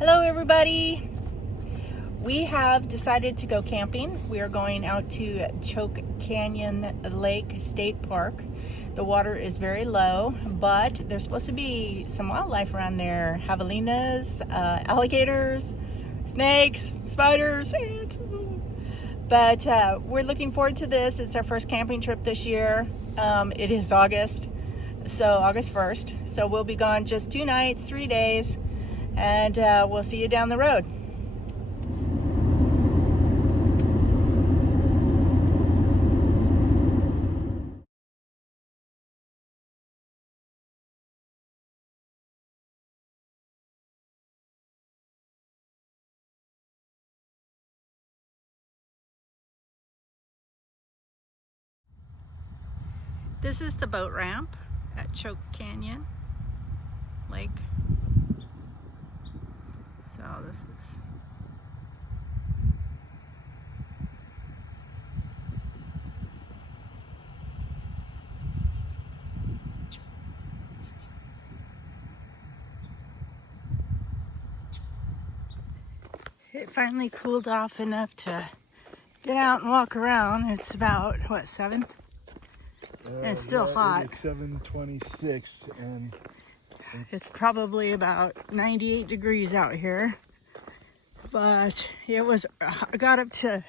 Hello everybody. We have decided to go camping. We are going out to Choke Canyon Lake State Park. The water is very low, but there's supposed to be some wildlife around there. Javelinas, alligators, snakes, spiders, ants. But we're looking forward to this. It's our first camping trip this year. It is August 1st. So we'll be gone just 2 nights, 3 days, and we'll see you down the road. This is the boat ramp at Choke Canyon Lake. So this is it finally cooled off enough to get out and walk around. It's about what, 7? And it's still hot. It is 7:26 and It's probably about 98 degrees out here. But it was, got up to,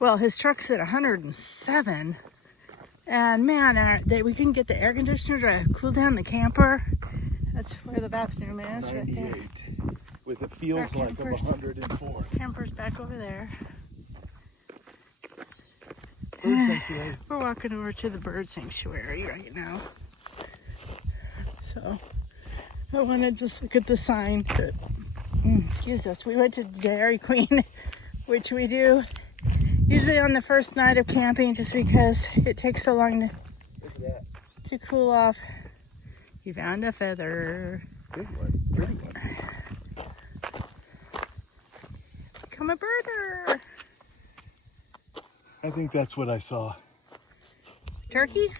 well, his truck's at 107. And man, we couldn't get the air conditioner to cool down the camper. That's where the bathroom is, 98 right there. with it feels like of 104. Camper's back over there. Bird sanctuary. We're walking over to the bird sanctuary right now. So I want to just look at the sign. Excuse us. We went to Dairy Queen, which we do usually on the first night of camping, just because it takes so long to cool off. You found a feather. Good one. Pretty one. Become a birder. I think that's what I saw. Turkey?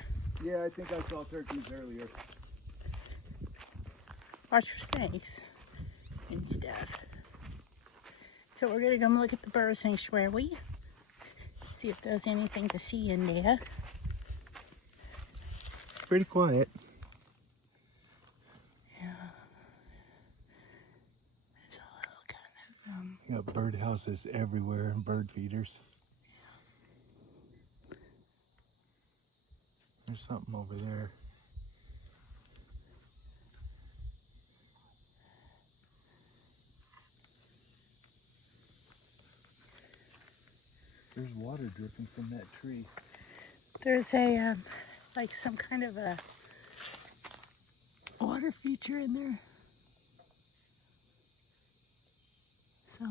Yeah, I think I saw turkeys earlier. Watch for snakes and stuff. So we're gonna come look at the bird sanctuary. See if there's anything to see in there. Pretty quiet. Yeah. There's a little kind of You got bird houses everywhere and bird feeders. There's something over there. There's water dripping from that tree. there's a like some kind of a water feature in there. So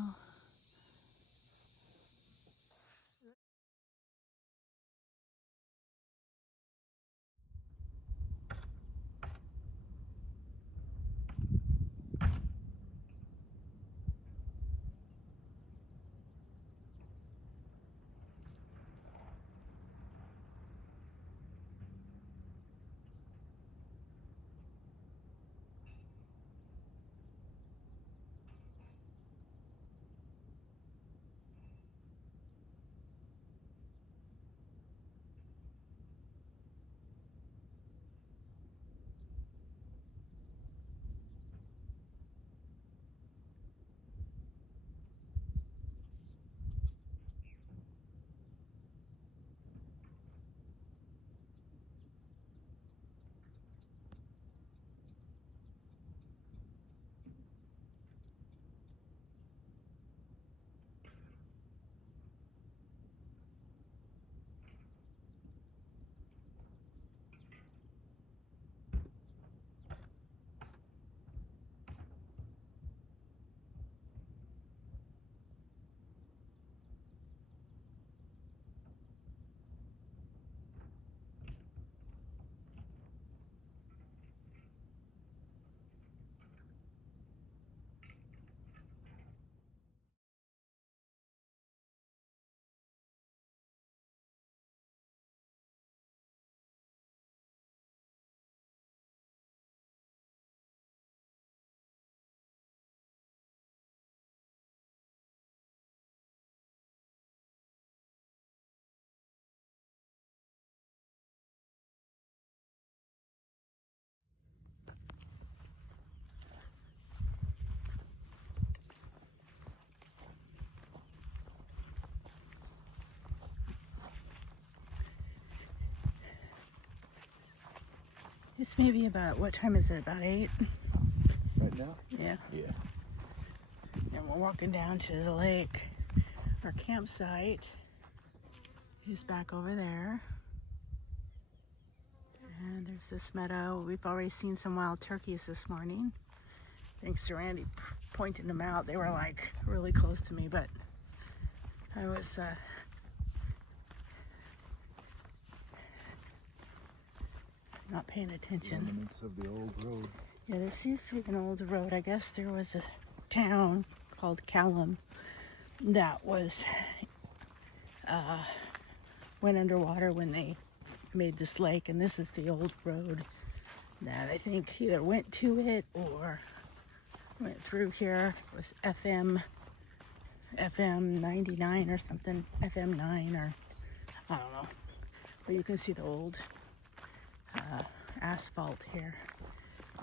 It's maybe about, what time is it? About 8? Right now? Yeah. Yeah. And we're walking down to the lake. Our campsite is back over there. And there's this meadow. We've already seen some wild turkeys this morning. Thanks to Randy pointing them out. They were like really close to me, but I was not paying attention. Remnants of the old road. Yeah, this used to be an old road. I guess there was a town called Calliham that was went underwater when they made this lake, and this is the old road that I think either went to it or went through here. It was FM 99 or something, FM 9 or I don't know. But you can see the old asphalt here,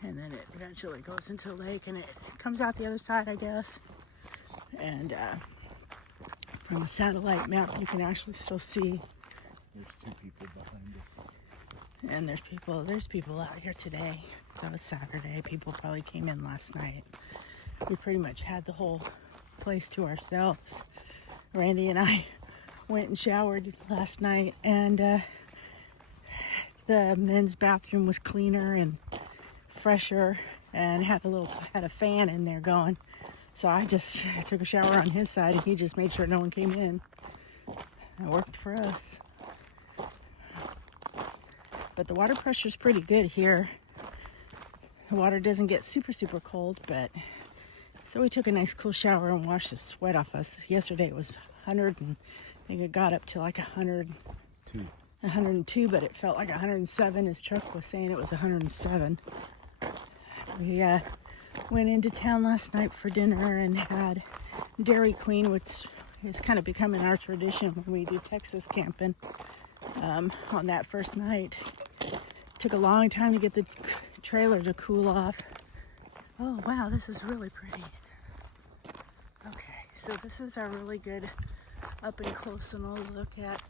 and then it eventually goes into the lake, and it comes out the other side, I guess. And from a satellite map, you can actually still see. There's 2 people behind it. And there's people out here today. So it's Saturday. People probably came in last night. We pretty much had the whole place to ourselves. Randy and I went and showered last night, and the men's bathroom was cleaner and fresher and had a fan in there going. So I just took a shower on his side, and he just made sure no one came in. It worked for us. But the water pressure is pretty good here. The water doesn't get super, super cold, but so we took a nice cool shower and washed the sweat off us. Yesterday it was 100, and I think it got up to like 102, but it felt like 107. His truck was saying it was 107. We went into town last night for dinner and had Dairy Queen, which is kind of becoming our tradition when we do Texas camping. On that first night, took a long time to get the trailer to cool off. Oh wow, this is really pretty. Okay, so this is our really good up and close and a look at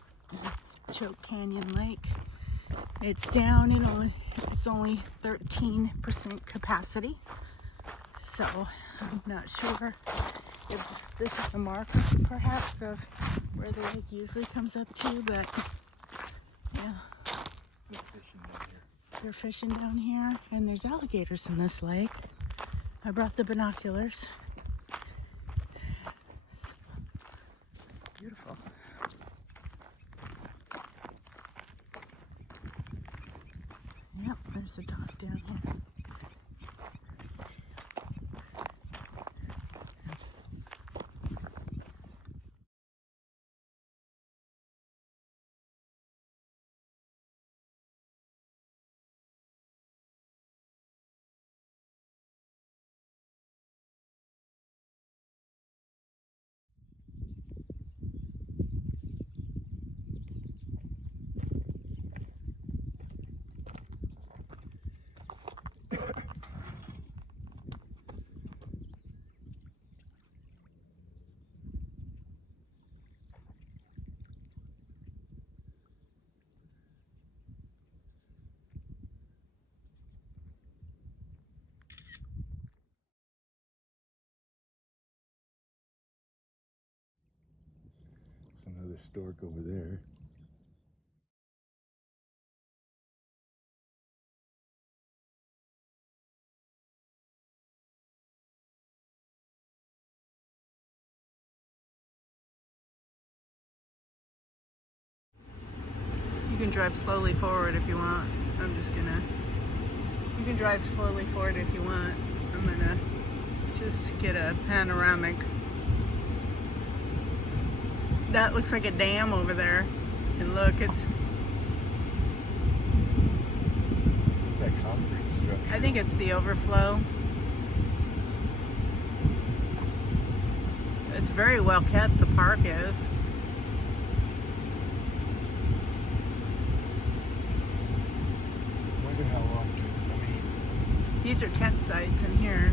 Choke Canyon Lake. It's down, it's only 13% capacity, so I'm not sure if this is the marker perhaps of where the lake usually comes up to, but yeah. They're fishing down here, and there's alligators in this lake. I brought the binoculars. It's beautiful. Yep, there's a dock down here. Another stork over there. You can drive slowly forward if you want. You can drive slowly forward if you want. I'm gonna just get a panoramic. That looks like a dam over there. And look, it's That concrete structure. I think it's the overflow. It's very well kept, the park is. Wonder how often. These are tent sites in here.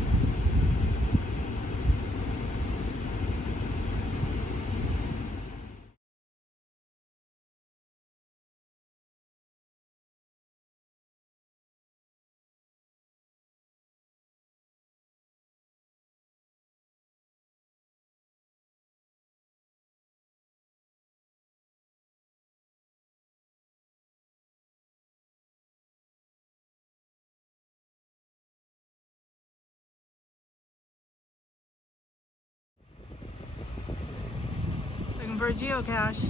for a geocache.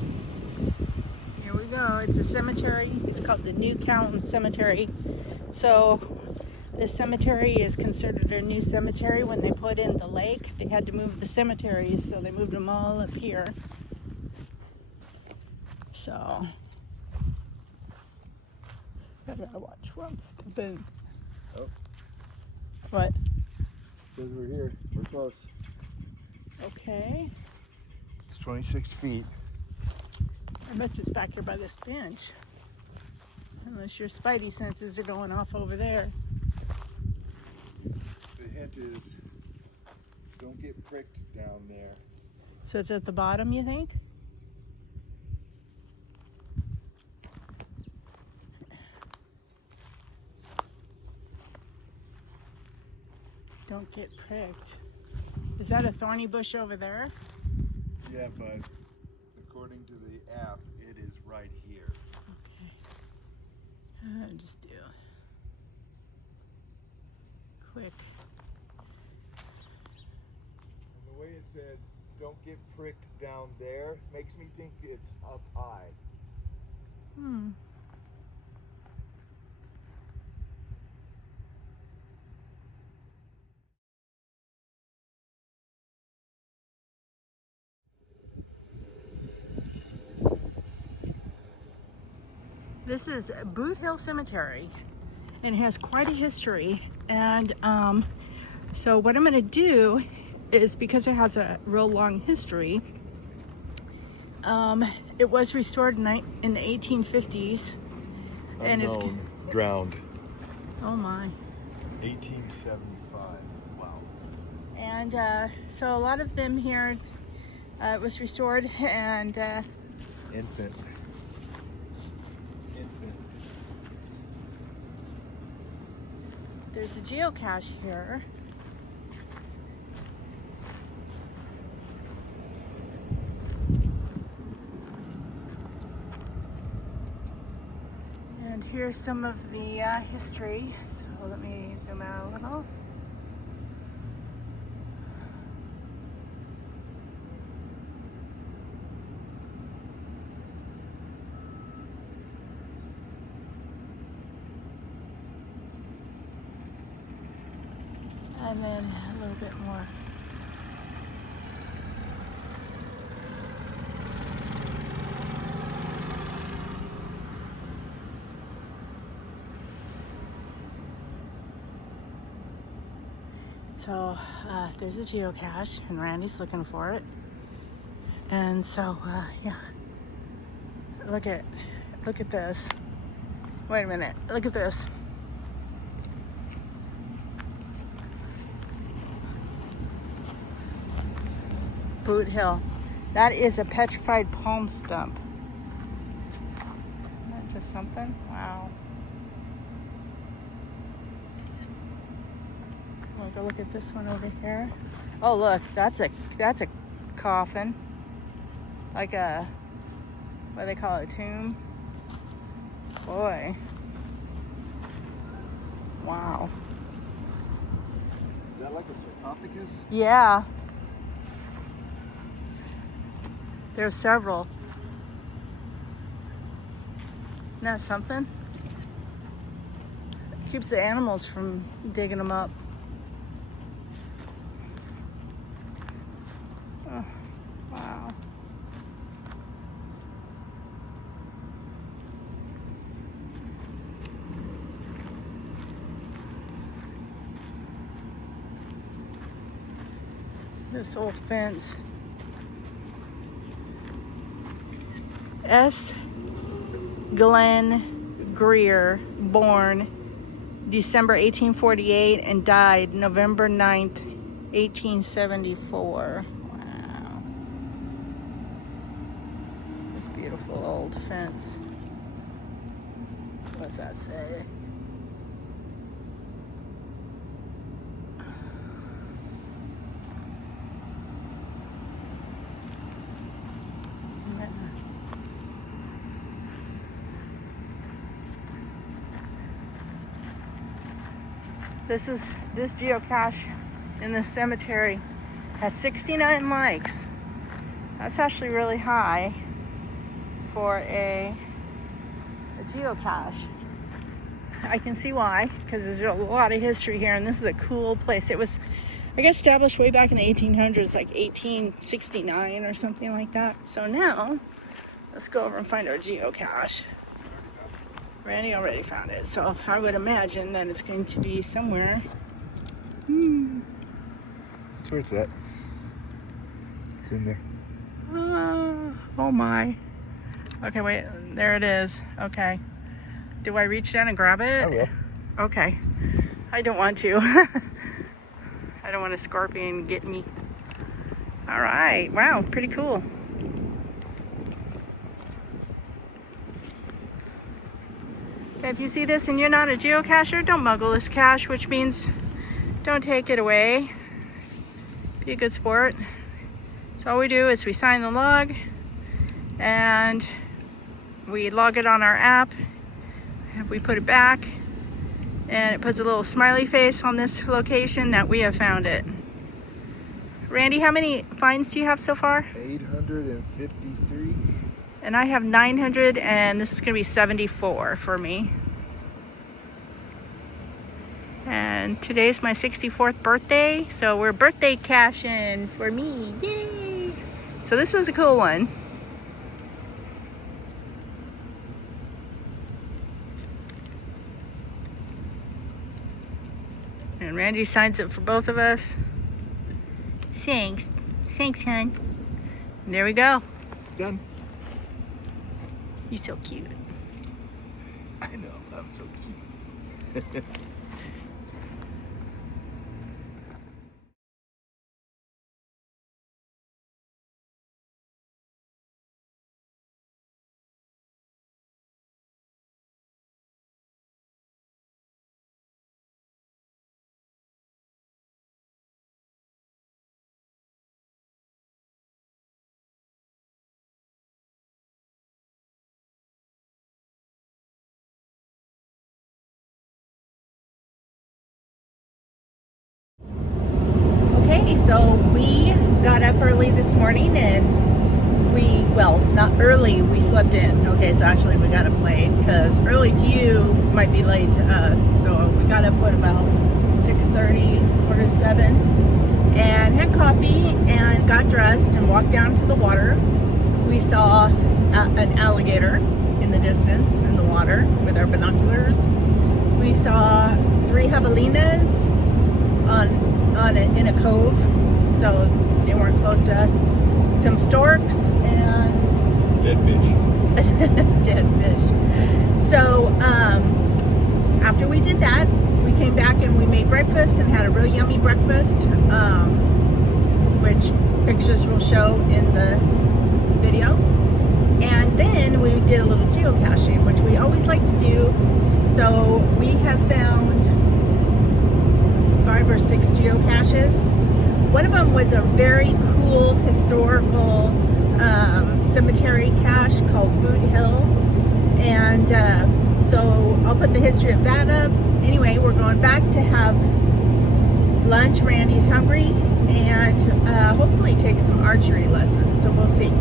Here we go. It's a cemetery. It's called the New Calliham Cemetery. So this cemetery is considered a new cemetery. When they put in the lake, they had to move the cemeteries, so they moved them all up here. So I gotta watch where I'm stepping. Oh. What? Because we're here. We're close. Okay. It's 26 feet. I bet you it's back here by this bench. Unless your spidey senses are going off over there. The hint is don't get pricked down there. So it's at the bottom, you think? Don't get pricked. Is that a thorny bush over there? Yeah, but according to the app, it is right here. Okay. Just do quick. And the way it said, don't get pricked down there, makes me think it's up high. Hmm. This is Boothill Cemetery, and it has quite a history. And so what I'm going to do is, because it has a real long history, it was restored in the 1850s. And it's drowned. Oh my. 1875. Wow. And so a lot of them here, it was restored, and Infant. there's a geocache here. And here's some of the history. So let me zoom out a little. And then a little bit more. So there's a geocache, and Randy's looking for it. And so yeah, look at this. Wait a minute, look at this. Boothill. That is a petrified palm stump. Isn't that just something? Wow. We'll go look at this one over here. Oh look, that's a coffin. Like a, what do they call it, a tomb? Boy. Wow. Is that like a sarcophagus? Yeah. There's several. Isn't that something? Keeps the animals from digging them up. Oh, wow. This old fence. S. Glenn Greer, born December 1848 and died November 9th, 1874. Wow. This beautiful old fence. What's that say? This geocache in this cemetery has 69 likes. That's actually really high for a geocache. I can see why, because there's a lot of history here, and this is a cool place. It was, I guess, established way back in the 1800s, like 1869 or something like that. So now, let's go over and find our geocache. Randy already found it, so I would imagine that it's going to be somewhere. That's where it's at. It's in there. Oh my. Okay, wait, there it is. Okay. Do I reach down and grab it? I will. Okay. I don't want to. I don't want a scorpion get me. All right. Wow, pretty cool. If you see this and you're not a geocacher, don't muggle this cache, which means don't take it away. Be a good sport. So all we do is we sign the log and we log it on our app. We put it back and it puts a little smiley face on this location that we have found it. Randy, how many finds do you have so far? 853. And I have 900, and this is going to be 74 for me. And today's my 64th birthday, so we're birthday caching for me. Yay! So this was a cool one. And Randy signs it for both of us. Thanks. Thanks, hon. And there we go. Done. He's so cute. I know, I'm so cute. Okay, so we got up early this morning and well, not early, we slept in. Okay, so actually we got up late because early to you might be late to us. So we got up at about 6:30, 6:45, and had coffee and got dressed and walked down to the water. We saw an alligator in the distance in the water with our binoculars. We saw 3 javelinas in a cove, so they weren't close to us. Some storks and Dead fish. dead fish. So after we did that, we came back and we made breakfast and had a real yummy breakfast, which pictures will show in the video. And then we did a little geocaching, which we always like to do. So we have found 5 or 6 geocaches. One of them was a very cool historical cemetery cache called Boothill, and so I'll put the history of that up. Anyway, we're going back to have lunch. Randy's hungry, and hopefully take some archery lessons, so we'll see.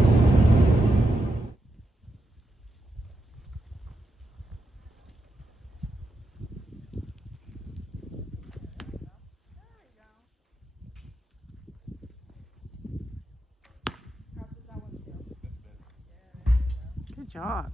Good job.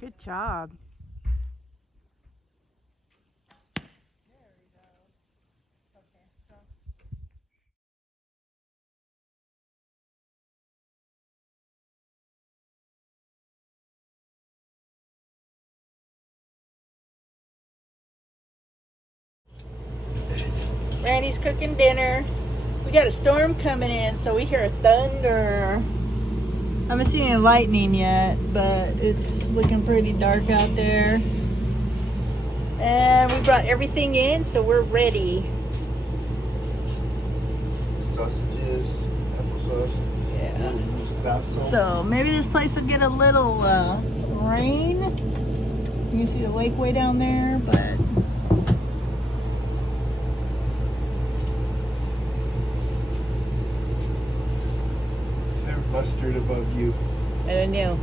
Good job. Randy's cooking dinner. We got a storm coming in, so we hear thunder. I haven't seen any lightning yet, but it's looking pretty dark out there. And we brought everything in, so we're ready. Sausages, applesauce. Yeah. Mostazo. So maybe this place will get a little rain. You see the lake way down there, but Is there mustard above you? I don't know.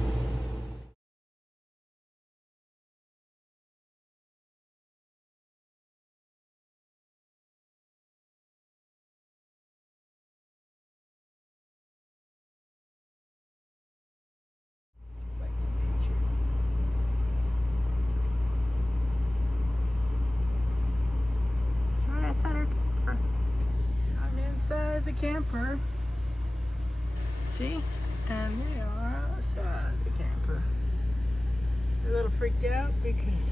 Outside our camper. I'm inside the camper. See? And they are outside the camper. They're a little freaked out because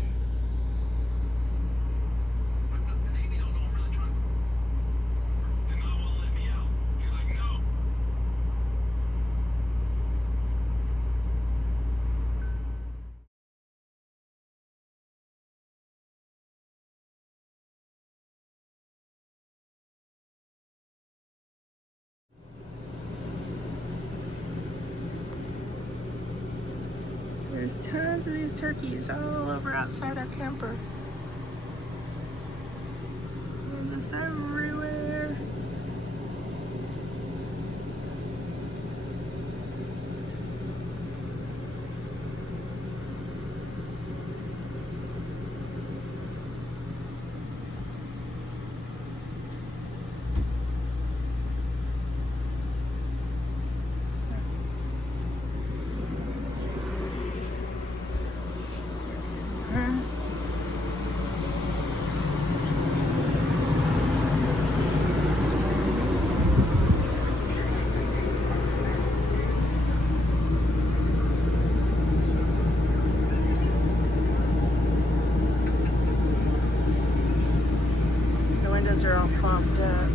there's tons of these turkeys all over outside our camper. They're just everywhere. They're all fogged up.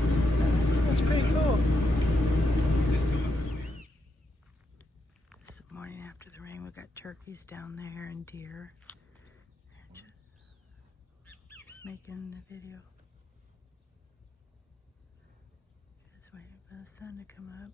That's pretty cool. This morning after the rain, we got turkeys down there and deer. Just making the video. Just waiting for the sun to come up.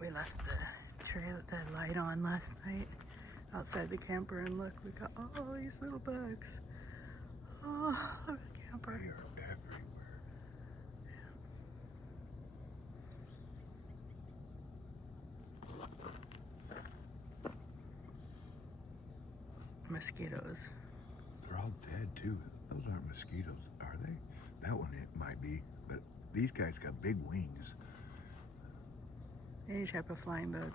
We left the light on last night outside the camper, and look, we got all these little bugs. Oh, look at the camper. They are everywhere. Mosquitoes. They're all dead too. Those aren't mosquitoes, are they? That one it might be, but these guys got big wings. Any type of flying bug.